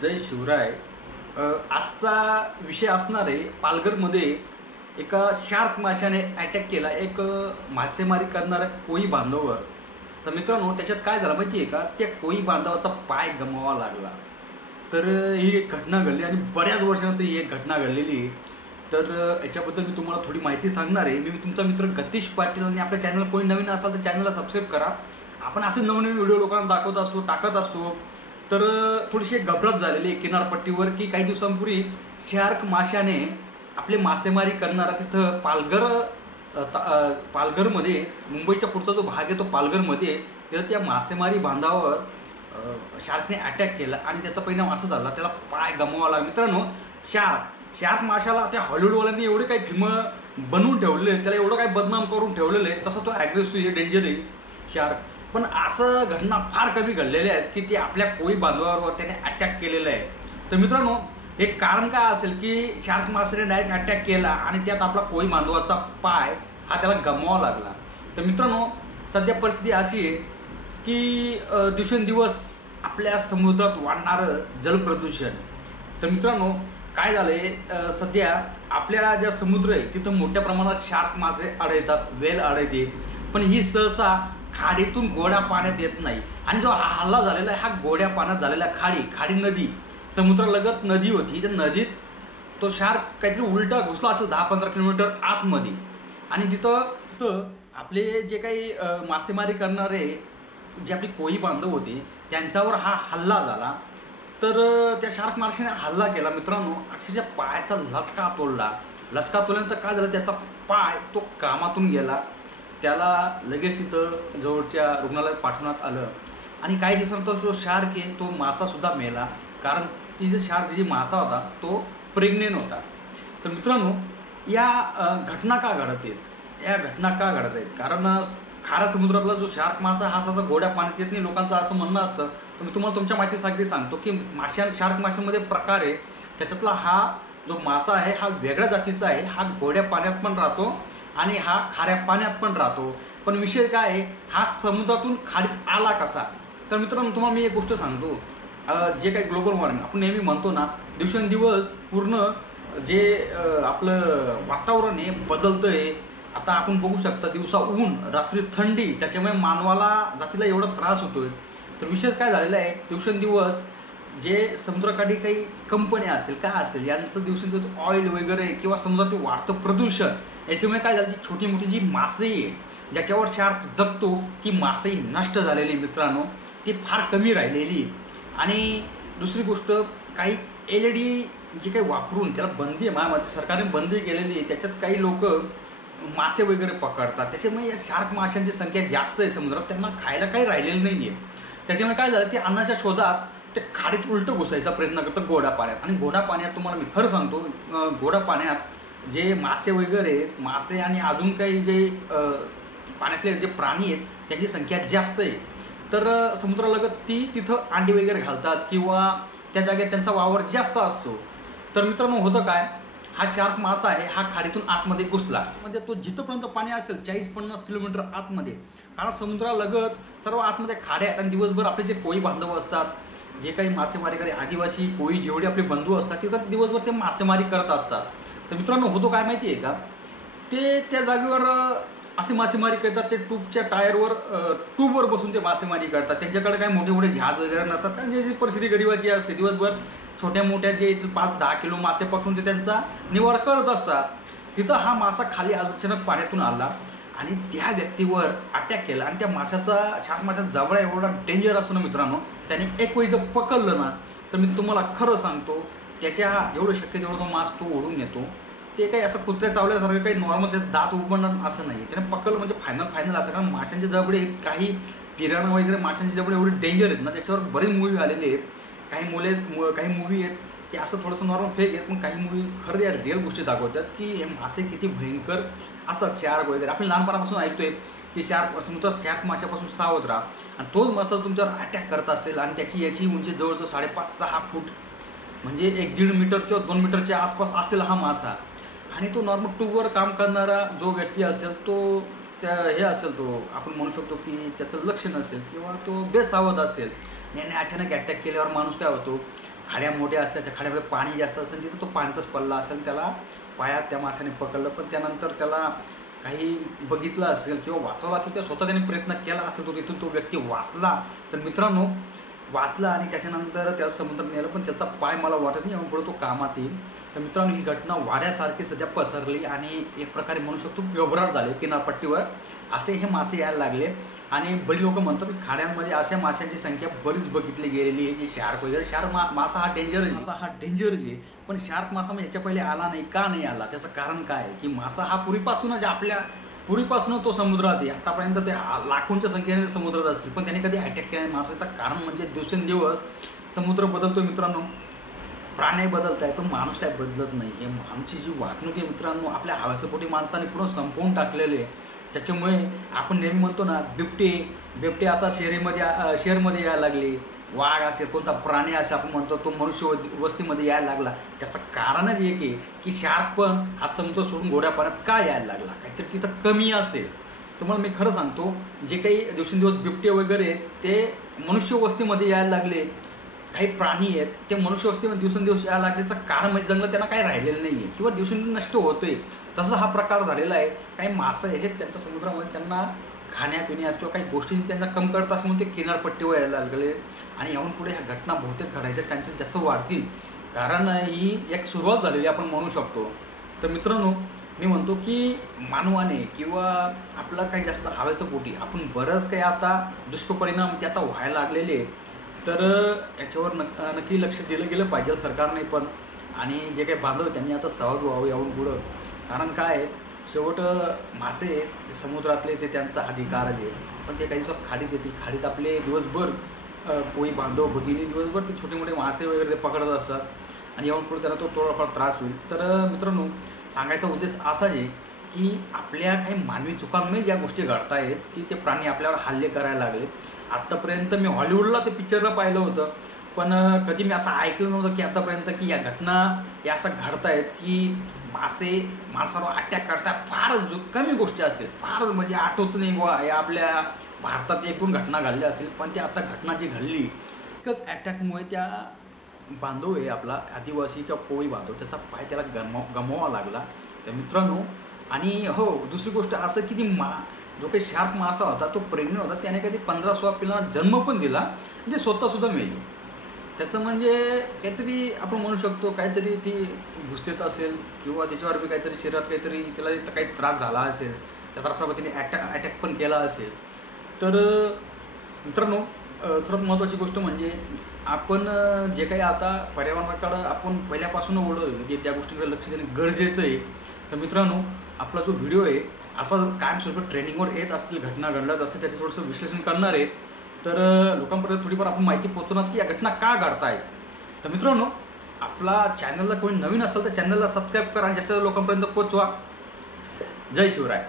जय शिवराय। आजचा विषय असणार आहे पालघरमध्ये एका शार्क माशाने अटॅक केला एक मासेमारी करणाऱ्या कोळी बांधवावर। तर मित्रांनो, त्याच्यात काय झालं माहिती आहे का, त्या कोळी बांधवाचा पाय गमवावा लागला। तर ही एक घटना घडली आणि बऱ्याच वर्षानंतर ही एक घटना घडलेली आहे। तर याच्याबद्दल मी तुम्हाला थोडी माहिती सांगणार आहे। मी तुमचा मित्र गतीश पाटील आणि आपल्या चॅनल कोणी नवीन असाल तर चॅनलला सबस्क्राईब करा। आपण असे नवनवीन व्हिडिओ लोकांना दाखवत असतो, टाकत असतो। तर थोडीशी घबराट झालेली आहे किनारपट्टीवर की काही दिवसांपूर्वी शार्क माशाने आपले मासेमारी करणारा तिथं पालघरमध्ये, मुंबईच्या पुढचा जो भाग आहे तो पालघरमध्ये, तिथं त्या मासेमारी बांधावर शार्कने अटॅक केला आणि त्याचा परिणाम असा झाला, त्याला पाय गमवावा लागला। मित्रांनो, शार्क माशाला त्या हॉलिवूडवाल्यांनी एवढे काही फिल्म बनवून ठेवलेले आहे, त्याला एवढं काही बदनाम करून ठेवलेलं आहे, तसं तो ॲग्रेसिव्ह आहे, डेंजर आहे शार्क। पण असं घटना फार कमी घडलेल्या आहेत की ते आपल्या कोळी बांधवावर त्याने अटॅक केलेला आहे। तर मित्रांनो, एक कारण काय असेल की शार्क माशाने डायरेक्ट अटॅक केला आणि त्यात आपला कोळी बांधवाचा पाय हा त्याला गमवावा लागला। तर मित्रांनो, सध्या परिस्थिती अशी आहे की दिवसेंदिवस आपल्या समुद्रात वाढणारं जलप्रदूषण। तर मित्रांनो, काय झालंय, सध्या आपल्या ज्या समुद्र आहे तिथं मोठ्या प्रमाणात शार्क मासे आढळतात, वेल आढळते, पण ही सहसा खाडीतून गोड्या पाण्यात येत नाही। आणि जो हल्ला झालेला आहे हा गोड्या पाण्यात झालेला खाडी नदी, समुद्रालगत नदी होती, त्या नदीत तो शार्क काहीतरी उलटा घुसला असेल 10-15 किलोमीटर आतमध्ये। आणि तिथं आपले जे काही मासेमारी करणारे जे आपली कोळी बांधव होते त्यांच्यावर हा हल्ला झाला। तर त्या शार्क माशाने हल्ला केला मित्रांनो, अक्षरशः पायाचा लचका तोडल्यानंतर काय झालं, त्याचा पाय तो कामातून गेला, त्याला लगेच तिथं जवळच्या रुग्णालयात पाठवण्यात आलं। आणि काही दिवसानंतर जो शार्क आहे तो मासासुद्धा मेला, कारण तिचा शार्क जी मासा होता तो प्रेग्नेंट होता। तर मित्रांनो, या घटना का घडत आहेत, कारण खाऱ्या समुद्रातला जो शार्क मासा हा असा गोड्या पाण्यात येत नाही, लोकांचं असं म्हणणं असतं। तर मी तुम्हाला तुमच्या माहितीसाठी सांगतो की शार्क माशांमध्ये प्रकार आहे, त्याच्यातला हा जो मासा आहे हा वेगळ्या जातीचा आहे। हा गोड्या पाण्यात पण राहतो आणि हा खाऱ्या पाण्यात पण राहतो। पण विषय काय आहे, हा समुद्रातून खाडीत आला कसा? तर मित्रांनो, तुम्हाला मी एक गोष्ट सांगतो, जे काही ग्लोबल वॉर्मिंग आपण नेहमी म्हणतो ना, दिवसेंदिवस पूर्ण जे आपलं वातावरण आहे बदलतंय। आता आपण बघू शकता, दिवसा ऊन, रात्री थंडी, त्याच्यामुळे मानवाला जातीला एवढा त्रास होतोय। तर विशेष काय झालेला आहे, दिवसेंदिवस जे समुद्रकाठी काही कंपन्या असतील, काय असेल, यांचं दिवसेंदिवस ऑइल वगैरे किंवा समुद्रातील वाढतं प्रदूषण, याच्यामुळे काय झालं, जी छोटी मोठी जी मासे आहे ज्याच्यावर शार्क जगतो ती मासे नष्ट झालेली मित्रांनो, ती फार कमी राहिलेली। आणि दुसरी गोष्ट, काही LED जे काही वापरून त्याला बंदी आहे, माझ्या मते सरकारने बंदी केलेली आहे, त्याच्यात काही लोक मासे वगैरे पकडतात, त्याच्यामुळे या शार्क माशांची संख्या जास्त आहे समुद्रात, त्यांना खायला काही राहिलेलं नाही आहे। त्याच्यामुळे काय झालं, ते अन्नाच्या शोधात ते खाडीत उलटं घुसायचा प्रयत्न करतात गोड्या पाण्यात। आणि गोड्या पाण्यात तुम्हाला मी खरं सांगतो, गोड्या पाण्यात जे मासे वगैरे, मासे आणि अजून काही जे पाण्यातले जे प्राणी आहेत त्यांची संख्या जास्त आहे। तर समुद्रालगत तिथं अंडी वगैरे घालतात किंवा त्या जागेत त्यांचा वावर जास्त असतो। तर मित्रांनो, होतं काय, हा शार्क मासा आहे हा खाडीतून आतमध्ये घुसला, म्हणजे तो जिथपर्यंत पाणी असेल 40-50 किलोमीटर आतमध्ये, कारण समुद्रालगत सर्व आतमध्ये खाड्या आहेत। आणि दिवसभर आपले जे कोळी बांधव असतात, जे काही मासेमारीकडे आदिवासी कोळी जेवढे आपले बंधू असतात, तिथं दिवसभर ते मासेमारी करत असतात। तर मित्रांनो, होतो काय माहिती आहे का, ते त्या जागेवर असे मासेमारी करतात, ते ट्यूबवर बसून ते मासेमारी करतात। त्यांच्याकडे काय मोठे मोठे जहाज वगैरे नसतात, त्यांची परिस्थिती गरिबाची असते, दिवसभर छोट्या मोठ्या जे 5-10 किलो मासे पकडून ते त्यांचा निवारा करत असतात। तिथं हा मासा खाली अचानक पाण्यातून आला आणि त्या व्यक्तीवर अटॅक केला। आणि त्या शार्क माशाचा जबडा एवढा डेंजर असतो ना मित्रांनो, त्याने एक वेळी जर पकडलं ना, तर मी तुम्हाला खरं सांगतो, त्याच्या जेवढं शक्य तेवढं तो मास तो ओढून येतो। ते काही असं कुत्र्या चावल्यासारखं काही नॉर्मल त्याचं दात उघडणं असं नाही, त्याने पकडलं म्हणजे फायनल असं। कारण माशांचे जबडे, काही पिराणा वगैरे माशांचे जबडे एवढे डेंजर आहेत ना, त्याच्यावर बरेच मूवी आलेले आहेत। काही मूवी आहेत ते असं थोडंसं नॉर्मल फेक आहेत, पण काही मूवी खरं या रिअल गोष्टी दाखवतात की हे मासे किती भयंकर असतात, शार्क वगैरे। आपण लहानपणापासून ऐकतोय की शार्क माशापासून सावध राहा, आणि तोच मासा तुमच्यावर अटॅक करत असेल आणि याची उंची जवळजवळ 5.5-6 फूट, म्हणजे 1-1.5 मीटर किंवा 2 मीटरच्या आसपास असेल हा मासा। आणि तो नॉर्मल ट्यूबवर काम करणारा जो व्यक्ती असेल, तो आपण म्हणू शकतो की त्याचं लक्ष नसेल किंवा तो बेसावध असेल, याने अचानक अटॅक केल्यावर माणूस काय होतो, खाड्या मोठ्या असतात, त्या खाड्यामध्ये पाणी जास्त असेल तिथं तो पाण्यातच पडला असेल, त्याला पायात त्या माशाने पकडलं, पण त्यानंतर त्याला काही बघितलं असेल किंवा वाचवलं असेल किंवा स्वतः त्याने प्रयत्न केला असेल, तो तिथून तो व्यक्ती वाचला. तर मित्रांनो वाचला आणि त्याच्यानंतर त्याला समुद्रात नेलं, पण त्याचा पाय मला वाटत नाही यामुळे पुढे तो कामात येईल. तर मित्रांनो ही घटना वाऱ्यासारखी सध्या पसरली आणि एक प्रकारे म्हणू शकतो व्यवहार झाले किनारपट्टीवर असे हे मासे यायला लागले. आणि बरी लोक म्हणतात की खाड्यांमध्ये अशा माशांची संख्या बरीच बघितली गेलेली आहे, जी शार्क वगैरे. शार्क मासा हा डेंजरच आहे, पण शार्क मासा म्हणजे याच्या पहिले आला नाही, का नाही आला, त्याचं कारण काय आहे की मासा हा पूर्वीपासून तो समुद्रात आहे. आतापर्यंत ते लाखोंच्या संख्येने समुद्रात असतील, पण त्याने कधी अटॅक केला नाही माशाचं. कारण म्हणजे दिवसेंदिवस समुद्र बदलतोय मित्रांनो, प्राणी बदलत आहे, पण माणूस काय बदलत नाही. हे आमची जी वागणूक आहे मित्रांनो, आपल्या हव्यासपोटी माणसाने पूर्ण संपवून टाकलेले आहे. त्याच्यामुळे आपण नेहमी म्हणतो ना, बिबटे आता शहरमध्ये यायला लागले. वाघ असेल, कोणता प्राणी असेल, आपण म्हणतो तो मनुष्य वस्तीमध्ये यायला लागला. त्याचं कारणच एक आहे की शार्क पण हा समुद्र सोडून गोड्या पाण्यात का यायला लागला, काहीतरी तिथं कमी असेल. तुम्हाला मी खरं सांगतो, जे काही दिवसेंदिवस बिबटे वगैरे ते मनुष्य वस्तीमध्ये यायला लागले, काही प्राणी आहेत ते मनुष्य वस्तीमध्ये दिवसेंदिवस यायला लागल्याचं कारण म्हणजे जंगल त्यांना काही राहिलेलं नाही आहे किंवा दिवसेंदिवस नष्ट होतोय. तसं हा प्रकार झालेला आहे. काही मासे आहेत त्यांच्या समुद्रामध्ये, त्यांना खाण्यापिण्यास किंवा काही गोष्टींची त्यांना कमतरता असं म्हणून ते किनारपट्टीवर यायला लागले. आणि याहून पुढे ह्या घटना बहुतेक घडायच्या चान्सेस जास्त वाढतील, कारण ही एक सुरुवात झालेली आपण म्हणू शकतो. तर मित्रांनो मी म्हणतो की मानवाने किंवा आपलं काही जास्त हव्यासपोटी आपण बरंच काही आता दुष्परिणाम ते आता व्हायला लागलेले आहेत. तर याच्यावर नक्की लक्ष दिलं गेलं पाहिजे सरकारने पण, आणि जे काही बांधव त्यांनी आता सावध व्हावं याहून पुढं. कारण काय शेवट मासे समुद्रातले ते त्यांचा अधिकार आहे, पण ते काही दिवसात खाडीत येतील. खाडीत आपले दिवसभर कोळी बांधव भगिनी दिवसभर ते छोटे मोठे मासे वगैरे ते पकडत असतात आणि याहून पुढे त्याला तो थोडाफार त्रास होईल. तर मित्रांनो सांगायचा उद्देश असा आहे की आपल्या काही मानवी चुकांमुळे ज्या गोष्टी घडत आहेत की ते प्राणी आपल्यावर हल्ले करायला लागले. आत्तापर्यंत मी हॉलिवूडला ते पिक्चरला पाहिलं होतं, पण कधी मी असं ऐकलं नव्हतं की आतापर्यंत की या घटना या असं घडत आहेत की मासे माणसावर अटॅक करतात. फारच कमी गोष्टी असतील, फारच म्हणजे आठवत नाही बुवा या आपल्या भारतात एकूण घटना घडल्या असतील, पण ती आता घटना जी घडली एकच अटॅकमुळे त्या बांधव आहे आपला आदिवासी किंवा कोळी बांधव, त्याचा पाय त्याला गमवावा लागला. तर मित्रांनो आणि हो दुसरी गोष्ट असं की ती जो काही शार्क मासा होता तो प्रेग्नेंट होता, त्याने कधी 15-16 पिलांना जन्म पण दिला, म्हणजे स्वतःसुद्धा मेली. त्याचं म्हणजे काहीतरी आपण म्हणू शकतो काहीतरी ती घुसतेत असेल किंवा त्याच्यावर बी काहीतरी शरीरात काहीतरी त्याला काही त्रास झाला असेल, त्या त्रासावर तिने अटॅक पण केला असेल. तर मित्रांनो सर्वात महत्त्वाची गोष्ट म्हणजे आपण जे काही आता पर्यावरणाकडं आपण पहिल्यापासून ओढलं की त्या गोष्टीकडे लक्ष देणे गरजेचं आहे. तर मित्रांनो आपला जो व्हिडिओ आहे असा कायमस्वरूपी ट्रेनिंगवर येत असतील, घटना घडल्यात असतील त्याचं थोडंसं विश्लेषण करणार आहे. तर लोकांपर्यंत थोडीफार आपण माहिती पोहोचवणार की या घटना का घडत आहेत. तर मित्रांनो आपला चॅनलला कोणी नवीन असेल तर चॅनलला सबस्क्राईब करा आणि जास्त लोकांपर्यंत पोहोचवा. जय शिवराय.